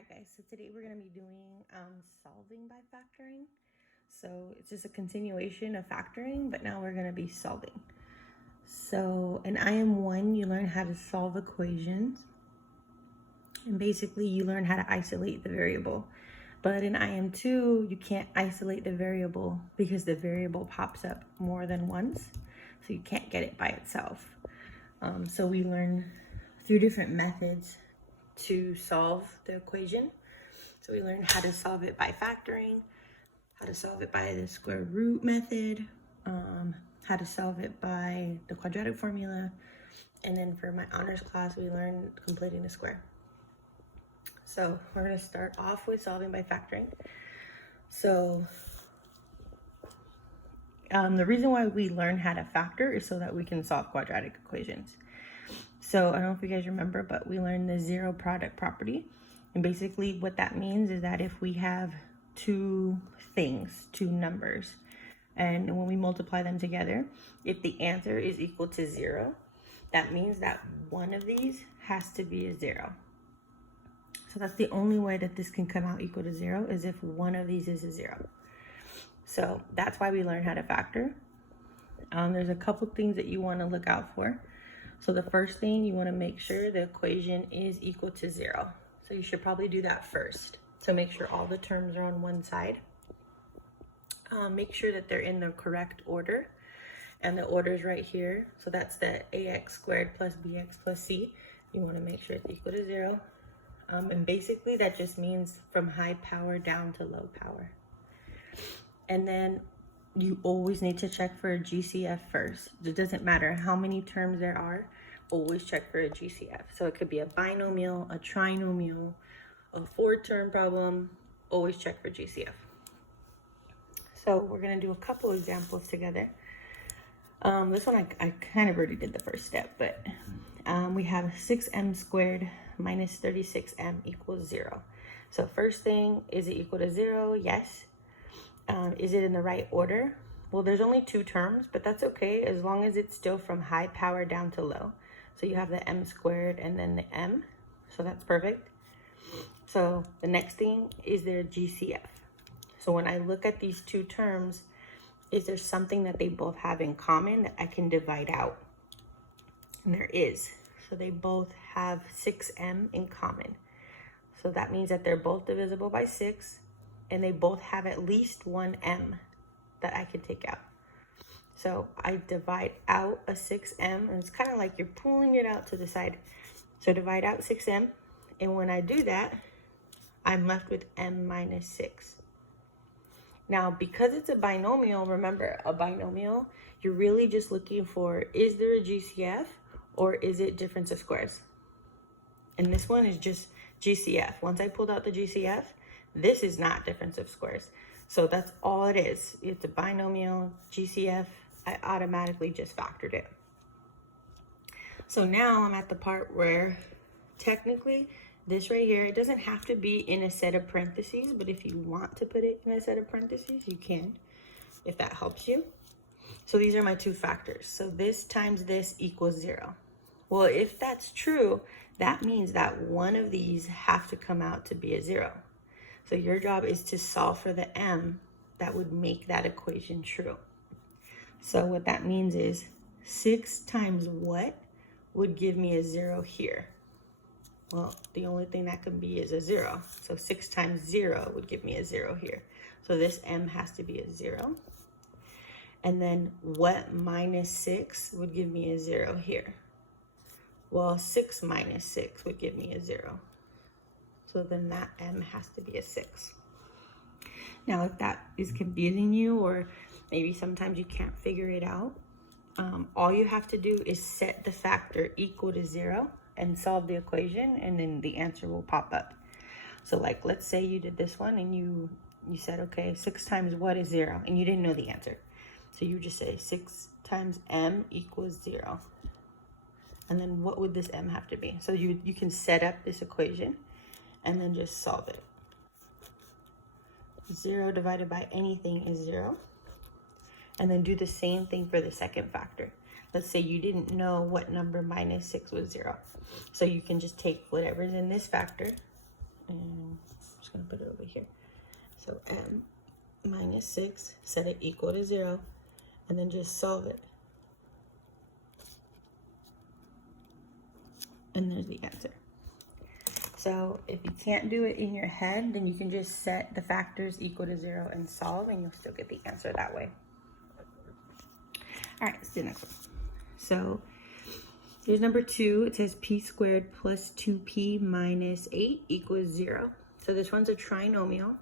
Alright guys, so today we're going to be doing solving by factoring. So it's just a continuation of factoring, but now we're going to be solving. So in IM1, you learn how to solve equations. And basically you learn how to isolate the variable. But in IM2, you can't isolate the variable because the variable pops up more than once. So you can't get it by itself. So we learn through different methods to solve the equation. So we learned how to solve it by factoring, how to solve it by the square root method, how to solve it by the quadratic formula, and then for my honors class, we learned completing the square. So we're going to start off with solving by factoring. So the reason why we learn how to factor is so that we can solve quadratic equations. So I don't know if you guys remember, but we learned the zero product property. And basically what that means is that if we have two numbers, and when we multiply them together, if the answer is equal to 0, that means that one of these has to be a 0. So that's the only way that this can come out equal to 0 is if one of these is a 0. So that's why we learn how to factor. There's a couple things that you want to look out for. So the first thing, you want to make sure the equation is equal to 0. So you should probably do that first. So make sure all the terms are on one side. Make sure that they're in the correct order. And the order is right here. So that's the ax squared plus bx plus c. You want to make sure it's equal to 0. And basically that just means from high power down to low power. And then you always need to check for a GCF first. It doesn't matter how many terms there are, always check for a GCF. So it could be a binomial, a trinomial, a 4-term problem, always check for GCF. So we're gonna do a couple examples together. This one I kind of already did the first step, but we have 6m squared minus 36m equals 0. So first thing, is it equal to 0? Yes. Is it in the right order? Well, there's only 2 terms, but that's okay as long as it's still from high power down to low. So you have the m squared and then the m, so that's perfect. So the next thing, is there a GCF? So when I look at these 2 terms, is there something that they both have in common that I can divide out? And there is. So they both have 6m in common. So that means that they're both divisible by 6. And they both have at least one m that I can take out. So I divide out a 6m, and it's kind of like you're pulling it out to the side. So divide out 6m, and when I do that, I'm left with m minus 6. Now, because it's a binomial, remember, a binomial, you're really just looking for, is there a GCF or is it difference of squares? And this one is just GCF. Once I pulled out the GCF, this is not difference of squares. So that's all it is. It's a binomial, GCF. I automatically just factored it. So now I'm at the part where technically this right here, it doesn't have to be in a set of parentheses, but if you want to put it in a set of parentheses, you can, if that helps you. So these are my 2 factors. So this times this equals 0. Well, if that's true, that means that one of these have to come out to be a 0. So your job is to solve for the m that would make that equation true. So what that means is 6 times what would give me a 0 here? Well, the only thing that can be is a 0. So 6 times 0 would give me a 0 here. So this m has to be a 0. And then what minus 6 would give me a 0 here? Well, 6 minus 6 would give me a 0. So then that m has to be a 6. Now, if that is confusing you, or maybe sometimes you can't figure it out, all you have to do is set the factor equal to 0 and solve the equation, and then the answer will pop up. So like, let's say you did this one and you said, okay, 6 times what is 0? And you didn't know the answer. So you just say 6 times m equals 0. And then what would this m have to be? So you can set up this equation and then just solve it. 0 divided by anything is 0. And then do the same thing for the second factor. Let's say you didn't know what number minus 6 was 0. So you can just take whatever's in this factor and I'm just gonna put it over here. So m minus 6, set it equal to 0, and then just solve it. And there's the answer. So if you can't do it in your head, then you can just set the factors equal to 0 and solve, and you'll still get the answer that way. All right, let's do the next one. So here's number 2. It says p squared plus 2p minus 8 equals 0. So this one's a trinomial.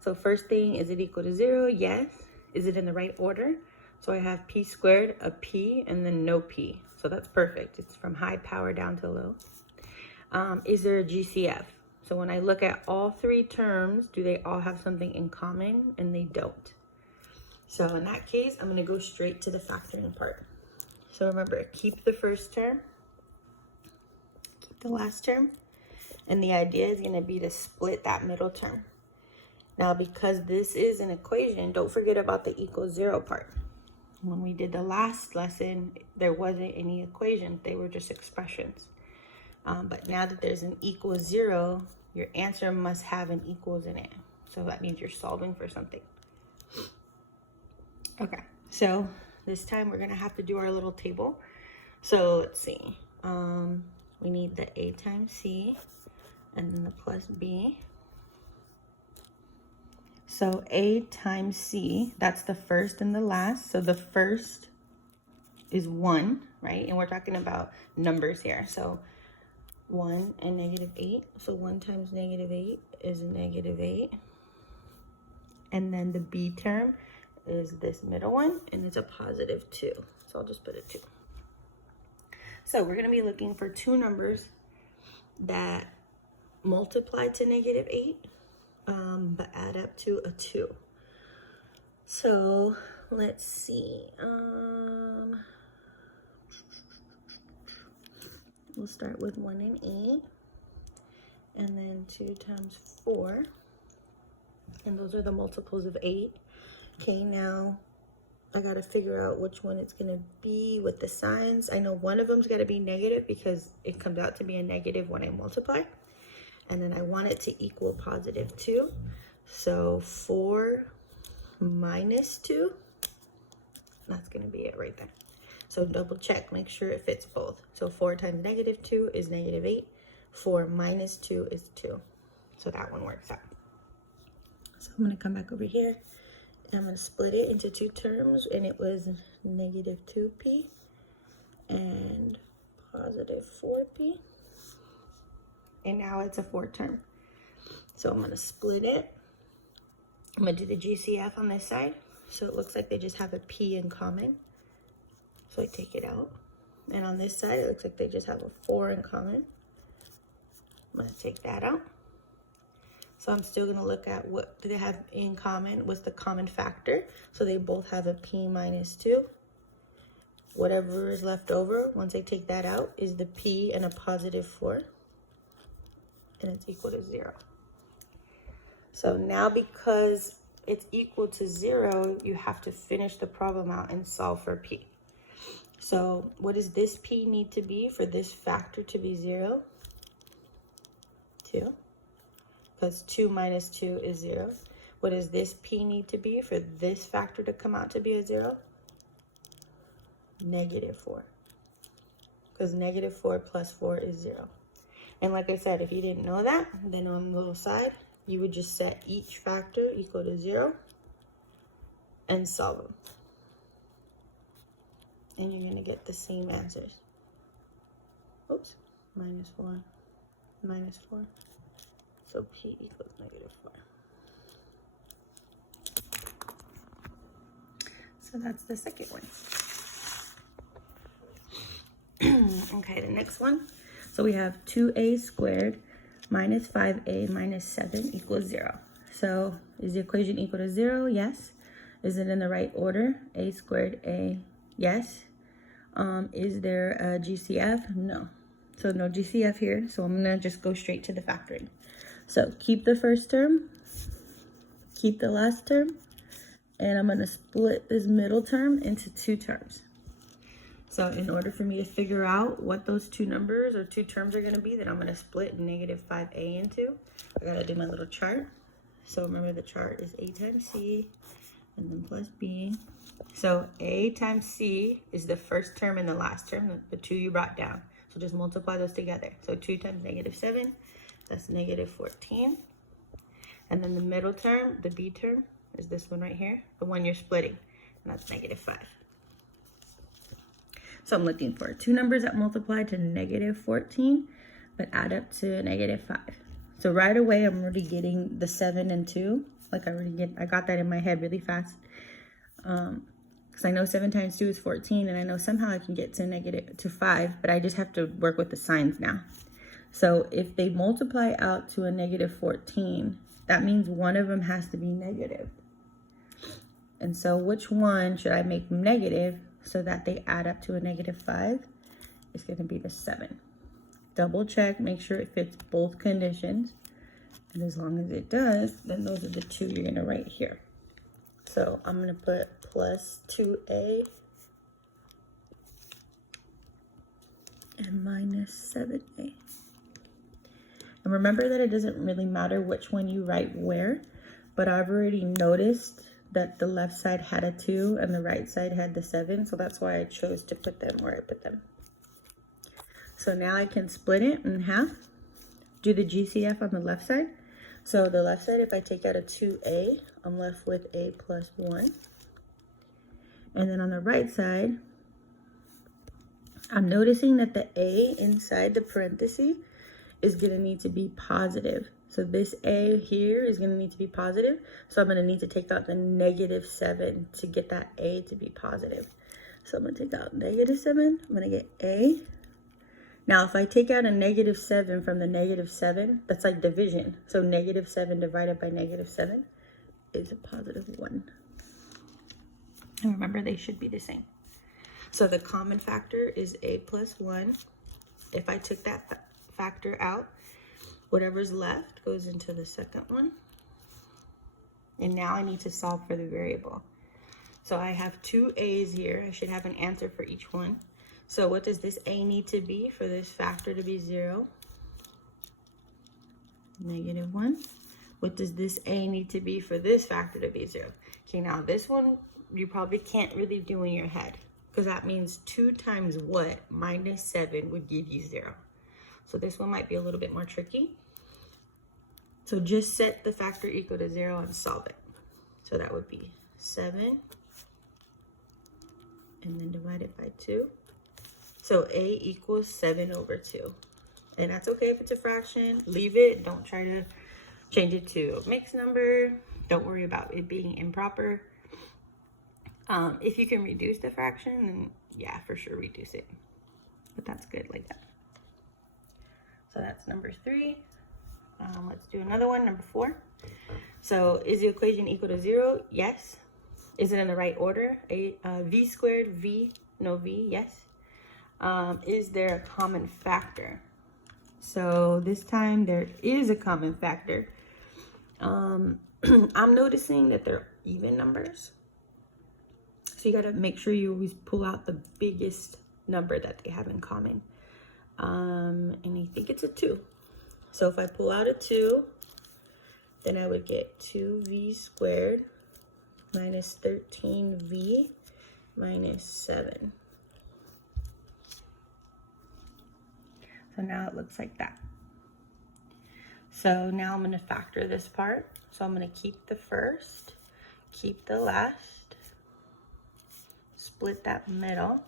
So first thing, is it equal to 0? Yes. Is it in the right order? So I have p squared, a p, and then no p. So that's perfect. It's from high power down to low. Is there a GCF? So when I look at all 3 terms, do they all have something in common? And they don't. So in that case, I'm going to go straight to the factoring part. So remember, keep the first term, keep the last term, and the idea is going to be to split that middle term. Now, because this is an equation, don't forget about the equals 0 part. When we did the last lesson, there wasn't any equations. They were just expressions. But now that there's an equals 0, your answer must have an equals in it. So that means you're solving for something. Okay, so this time we're going to have to do our little table. So let's see. We need the a times c and then the plus b. So a times c, that's the first and the last. So the first is 1, right? And we're talking about numbers here. So 1 and negative 8. So 1 times negative 8 is negative 8. And then the b term is this middle one, and it's a positive 2. So I'll just put a 2. So we're going to be looking for 2 numbers that multiply to negative 8, but add up to a 2. So let's see. We'll start with 1 and 8, and then 2 times 4, and those are the multiples of 8. Okay, now I got to figure out which one it's going to be with the signs. I know one of them's got to be negative because it comes out to be a negative when I multiply. And then I want it to equal positive 2. So 4 minus 2, that's going to be it right there. So double check, make sure it fits both. So 4 times negative 2 is negative 8. 4 minus 2 is 2. So that one works out. So I'm going to come back over here. I'm going to split it into 2 terms, and it was negative 2p and positive 4p. And now it's a 4 term. So I'm going to split it. I'm going to do the GCF on this side. So it looks like they just have a p in common. So I take it out. And on this side, it looks like they just have a 4 in common. I'm going to take that out. So I'm still going to look at what do they have in common. What's the common factor? So they both have a p minus 2. Whatever is left over, once I take that out, is the p and a positive 4. And it's equal to 0. So now because it's equal to 0, you have to finish the problem out and solve for p. So what does this p need to be for this factor to be 0? 2. Because 2 minus 2 is 0. What does this p need to be for this factor to come out to be a 0? Negative 4. Because negative 4 plus 4 is 0. And like I said, if you didn't know that, then on the little side, you would just set each factor equal to 0 and solve them. And you're going to get the same answers. Oops, minus 4, minus 4. So p equals negative 4. So that's the second one. Okay, the next one. So we have 2a squared minus 5a minus 7 equals 0. So is the equation equal to 0? Yes. Is it in the right order? A squared a, yes. Is there a GCF? No. So no GCF here. So I'm going to just go straight to the factoring. So keep the first term, keep the last term, and I'm going to split this middle term into 2 terms. So in order for me to figure out what those two numbers or two terms are going to be, that I'm going to split negative 5a into, I got to do my little chart. So remember, the chart is a times c and then plus b. So a times c is the first term and the last term, the two you brought down. So just multiply those together. So 2 times negative 7, that's negative 14. And then the middle term, the b term, is this one right here, the one you're splitting, and that's negative 5. So I'm looking for two numbers that multiply to negative 14, but add up to negative 5. So right away, I'm already getting the 7 and 2. Like I got that in my head really fast. Because I know 7 times 2 is 14, and I know somehow I can get to 5, but I just have to work with the signs now. So if they multiply out to a negative 14, that means one of them has to be negative. And so which one should I make negative so that they add up to a negative 5? It's going to be the 7. Double check, make sure it fits both conditions. And as long as it does, then those are the two you're going to write here. So I'm going to put plus 2a and minus 7a. And remember that it doesn't really matter which one you write where, but I've already noticed that the left side had a 2 and the right side had the 7, so that's why I chose to put them where I put them. So now I can split it in half, do the GCF on the left side. So the left side, if I take out a 2a, I'm left with a plus 1. And then on the right side, I'm noticing that the a inside the parenthesis is going to need to be positive. So this a here is going to need to be positive. So I'm going to need to take out the negative 7 to get that a to be positive. So I'm going to take out negative 7. I'm going to get a. Now, if I take out a negative 7 from the negative 7, that's like division. So negative 7 divided by negative 7 is a positive 1. And remember, they should be the same. So the common factor is a plus 1. If I took that factor out, whatever's left goes into the second one. And now I need to solve for the variable. So I have two a's here. I should have an answer for each one. So what does this a need to be for this factor to be 0? Negative 1. What does this a need to be for this factor to be 0? Okay, now this one you probably can't really do in your head, because that means 2 times what minus 7 would give you 0. So this one might be a little bit more tricky. So just set the factor equal to 0 and solve it. So that would be 7 and then divide it by 2. So a equals 7 over 2. And that's okay if it's a fraction. Leave it. Don't try to change it to a mixed number. Don't worry about it being improper. If you can reduce the fraction, then yeah, for sure reduce it. But that's good like that. So that's number 3. Let's do another one, number 4. So is the equation equal to 0? Yes. Is it in the right order? V squared, V, no V, yes. Is there a common factor? So this time there is a common factor. I'm noticing that they're even numbers. So you gotta make sure you always pull out the biggest number that they have in common. And I think it's a 2. So if I pull out a 2, then I would get 2v squared minus 13v minus 7. So now it looks like that. So now I'm going to factor this part. So I'm going to keep the first, keep the last, split that middle.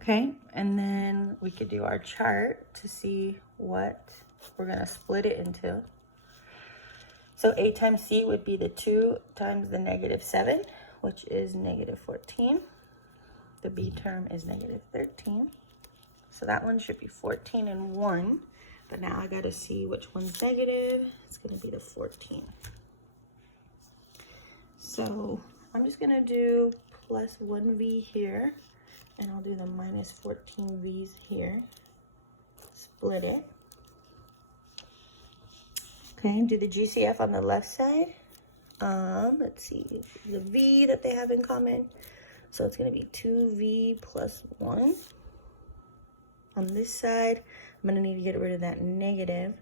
Okay, and then we could do our chart to see what we're going to split it into. So a times c would be the 2 times the negative 7, which is negative 14. The b term is negative 13. So that one should be 14 and 1. But now I got to see which one's negative. It's going to be the 14. So I'm just going to do plus 1v here. And I'll do the minus 14 v's here. Split it. Okay, do the GCF on the left side. Let's see, the v that they have in common. So it's going to be 2v plus 1. On this side, I'm going to need to get rid of that negative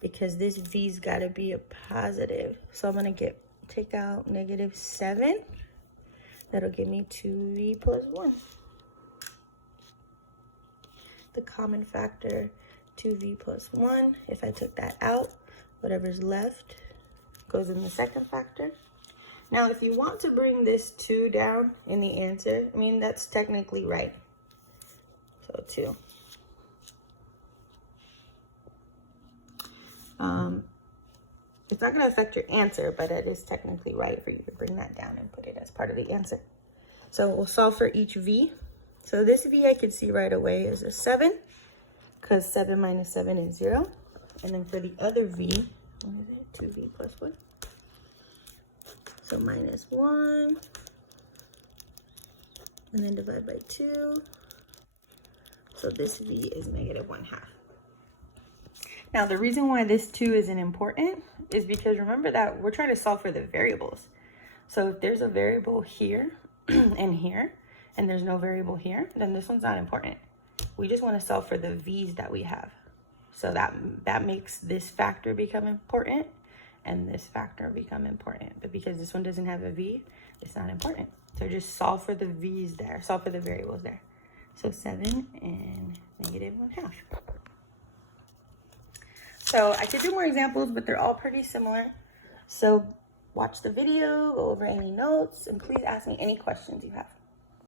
because this v's got to be a positive. So I'm going to take out -7. That'll give me 2v plus 1. The common factor, 2v plus 1. If I took that out, whatever's left goes in the second factor. Now, if you want to bring this 2 down in the answer, I mean, that's technically right. So 2. It's not going to affect your answer, but it is technically right for you to bring that down and put it as part of the answer. So we'll solve for each v. So this v I could see right away is a 7, because 7 minus 7 is 0. And then for the other v, what is it? 2v plus 1. So minus 1. And then divide by 2. So this v is -1/2. Now, the reason why this 2 isn't important is because remember that we're trying to solve for the variables. So if there's a variable here and here, and there's no variable here, then this one's not important. We just want to solve for the v's that we have. So that makes this factor become important and this factor become important. But because this one doesn't have a v, it's not important. So just solve for the v's there, solve for the variables there. So 7 and -1/2. So I could do more examples, but they're all pretty similar. So watch the video, go over any notes, and please ask me any questions you have.